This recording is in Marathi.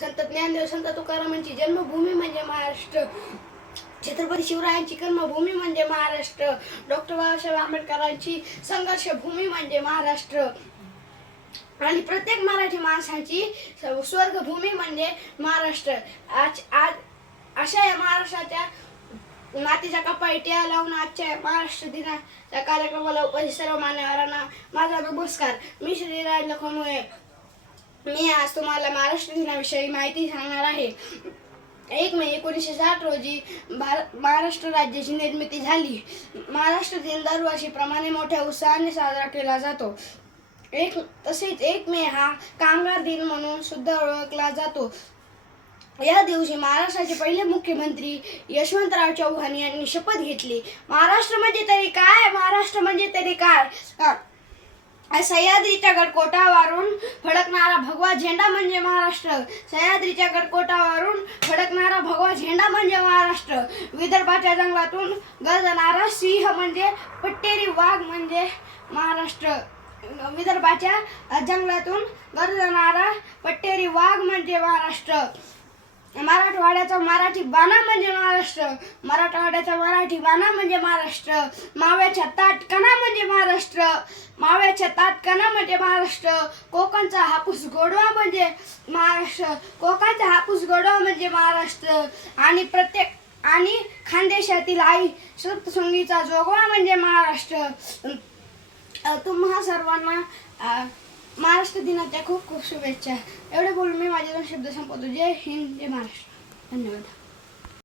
संत ज्ञानदेव संत तुकारामांची जन्मभूमी म्हणजे महाराष्ट्र, छत्रपती शिवरायांची कर्मभूमी म्हणजे महाराष्ट्र, डॉक्टर बाबासाहेब आंबेडकरांची संघर्ष भूमी म्हणजे महाराष्ट्र आणि प्रत्येक मराठी माणसाची स्वर्गभूमी म्हणजे महाराष्ट्र. आज आज अशा या महाराष्ट्राच्या मातीच्या कपाळी टिळा लावून आजच्या महाराष्ट्र दिनाच्या कार्यक्रमाला उपस्थित सर्व मान्यवरांना माझा नमस्कार. मी श्रीराज लखनमुळे मी आज तुम्हाला महाराष्ट्र दिनाविषयी माहिती सांगणार आहे. 1 मे 1960 रोजी महाराष्ट्र राज्याची निर्मिती झाली. महाराष्ट्र दिन दरवर्षीप्रमाणे मोठ्या उत्साहाने साजरा केला जातो. तसेच 1 मे हा कामगार दिन म्हणून सुद्धा ओळखला जातो. या दिवशी महाराष्ट्राचे पहिले मुख्यमंत्री यशवंतराव चव्हाण यांनी शपथ घेतली. महाराष्ट्र म्हणजे तरी काय, महाराष्ट्र म्हणजे तरी काय. सह्याद्रीच्या गडकोटावरून फडकणारा भगवा झेंडा म्हणजे महाराष्ट्र. सह्याद्रीच्या गडकोटावरून फडकणारा भगवा झेंडा म्हणजे महाराष्ट्र. विदर्भाच्या जंगलातून गर्जणारा सिंह म्हणजे पट्टेरी वाघ म्हणजे महाराष्ट्र. विदर्भाच्या जंगलातून गर्जणारा पट्टेरी वाघ म्हणजे महाराष्ट्र. मराठवाड्याचा मराठी बाणा म्हणजे महाराष्ट्र. मराठवाड्याचा मराठी बाणा म्हणजे महाराष्ट्र. माव्याच्या ताटकणा म्हणजे महाराष्ट्र. माव्याच्या ताटकणा म्हणजे महाराष्ट्र. कोकणचा हापूस गोडवा म्हणजे महाराष्ट्र. कोकणचा हापूस गोडवा म्हणजे महाराष्ट्र. आणि खानदेशातील आई सप्तशृंगीचा जोगवा म्हणजे महाराष्ट्र. तुम्हा सर्वांना महाराष्ट्र दिनाच्या खूप खूप शुभेच्छा. एवढे बोलून मी माझे 2 शब्द संपवतो. जय हिंद, जय महाराष्ट्र. धन्यवाद.